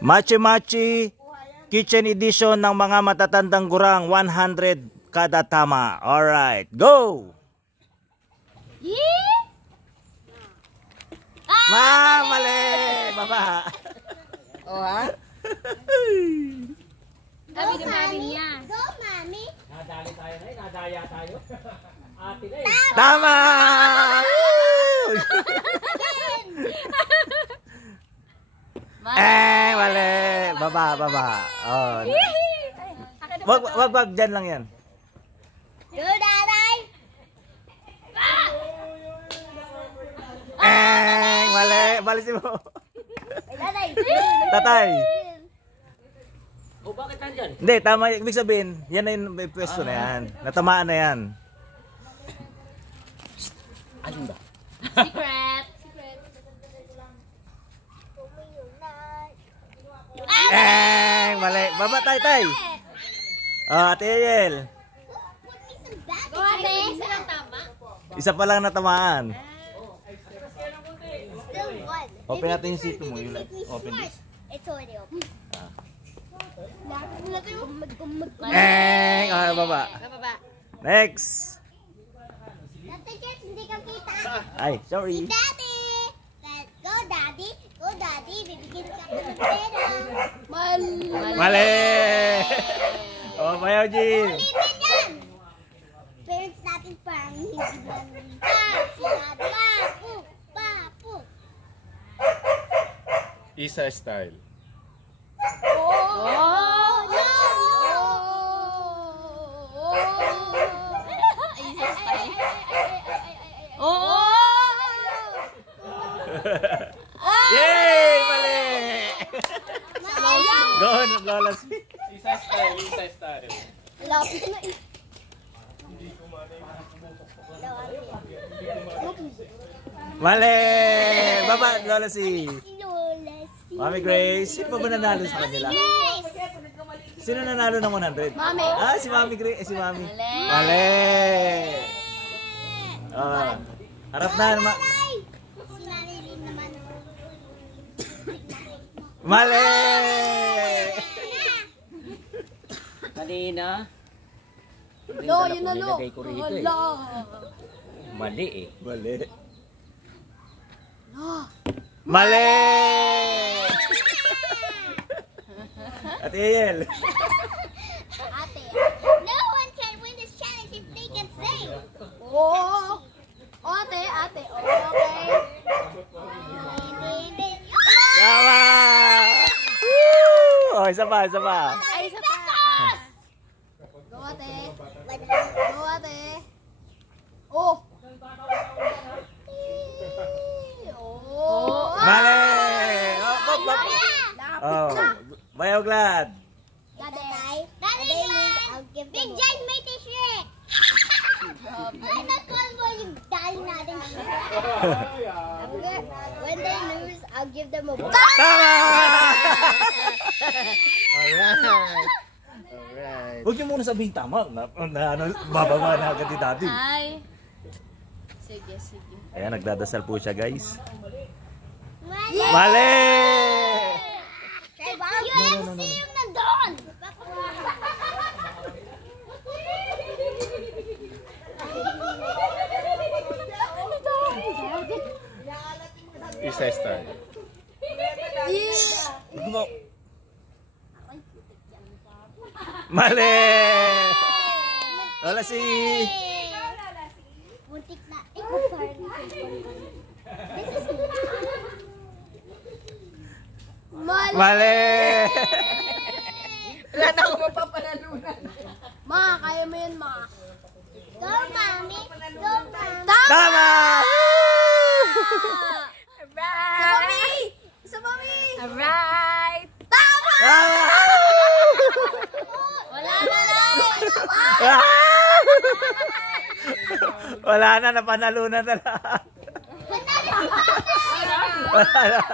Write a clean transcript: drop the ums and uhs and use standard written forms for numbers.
Machi Machi Kitchen Edition ng mga matatandang gurang, 100 kada tama. Alright, go! Mali! Baba! Oh, ha? Sabi ni Mami niya. Go, Mami! Nadali tayo na eh, nadaya tayo. Ate na eh. Tama! Mali! Baba, baba. Oh. Wag, dyan lang yan. Go, Daday! Mali! Balisin mo. Daday! Tatay! O bakit nandyan? Hindi, tama. Ibig sabihin, yan na yung may pwesto na yan. Natamaan na yan. Alin ba? Secret. Mali. Baba, tay. Oh, Ate Yel. Go, ate. Isa lang tama. Isa pa lang natamaan. Still one. Open natin yung sito mo. You like open this? It's already open. Okay, baba. Bababa. Next. Dati Jeff, hindi ka kita. Ay, sorry. Daddy! Go, Daddy! Go, Daddy! Bibigyan ka ko ng pera. Mali! Oh, bayaw, Jill. Ulitin yan! Parents natin parang hindi namin papu! Isa style. Oh! No! Isa style. Oo! Yay! Mali! Go, Lolas. Isa style. Lapit na eh. Mali! Baba, Lola si. Lola si. Mami Grace. Sino ba nanalo sa kanila? Grace! Sino nanalo ng 100? Mami. Ah, si Mami Grace. Si Mami. Mali. Mali! Harap na. Si Marilyn naman. Mali! Kanina. No, yun na no. Nilagay ko rito eh. Mali eh. Mali. Mali! Ate Yel. Ate. No one can win this challenge if they can sing. Oo. Ate. Okay. Tama! Woo! Oh, isa pa. Ay, isa pa. Go, ate. Go, ate. Oh. Oh. Mali! Oh, bayaw glad. Daddy, I'll give Big Giant may t-shirt. I'm not calling for you daddy natin shirt. When they lose, I'll give them a book. Tama! Alright. Huwag niyo muna sabihin tama. Bababa na agad ni Daddy. Ay. Sige. Ayan, nagdadasal po siya, guys. Mali! Mali! UFC yung nandun! Isa style. Mali! Wala si... Muntik na. Mali! Wala na akong mapapanalunan. Ma, kaya mo yun, ma. Go, Mami! Go, Mami! Tama! Sa mami! Alright. Tama! Tama! Wala na lang! Wala na, napanalunan na lahat. Wala na.